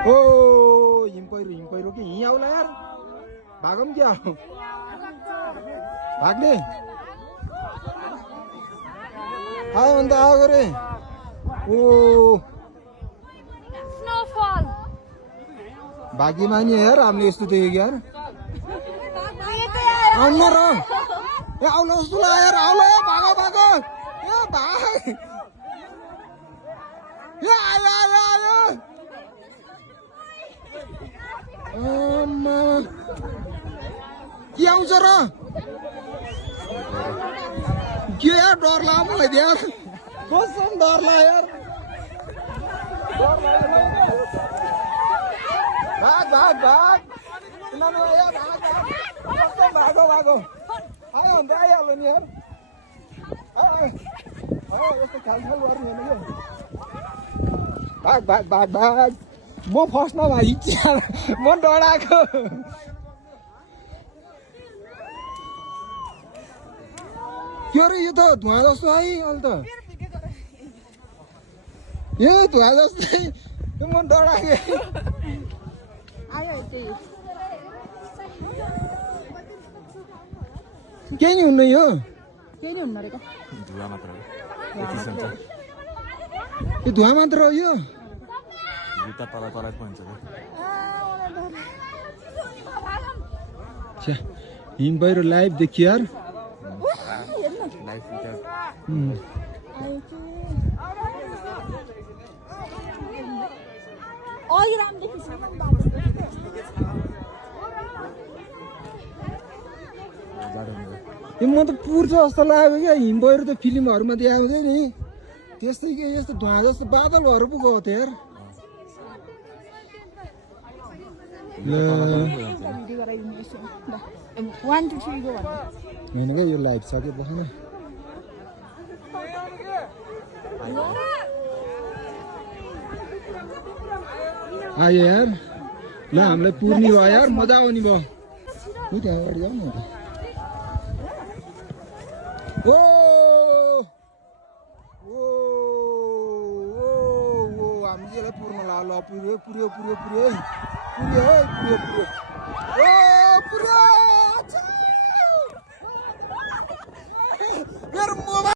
ओ हिम पहिरो कि हिँड आउला यार भागौँ क्या भाग्ने आयो अन्त आएको रे ओ स्नोफॉल भाग्यमानी यार हामीले यस्तो देखेको यार आउनु र ए आउनु जस्तो लाग्यो यार आउला भागो भागो ए भाग ए आयो आयो आयो के आउँछ र के यार डर लाग्यो मलाई यार कसम डर लाग्यो यार भाग भाग भाग भागो भागो आयो अन्त आइहाल्यो नि यार यस्तो खालखाल गर्ने होइन क्या भाग भाग भाग भाग म फस्न भाइ म डराएको के अरे यो त धुवा जस्तो है अहिले त यो धुवा जस्तै म डराएको केही नि हुन्न यो केही नि हुन्न रे धुवा मात्र हो यो धुवा मात्र हो यो जुत्ता तल तलै पो हुन्छ हिम पहिरो लाइभ देखियो यार लाइफ म त पुर्छ जस्तो लाग्यो क्या हिम पहिरो त फिल्महरूमा देखाउँथ्यो नि त्यस्तै के यस्तो धुवा जस्तो बादलहरू पो गएको थियो यार होइन क्या यो लाइभ सक्यो बसेन आयो यार ल हामीलाई पुर्ने भयो यार मजा आउने भयो त्यहाँ अगाडि जाऊ न ओ हामी यसलाई पुर्न ल पुर्यो पुर्यो पुर्यो पुर्यो पुर्यो पुर्यो पुर्यो ओ पुर्यो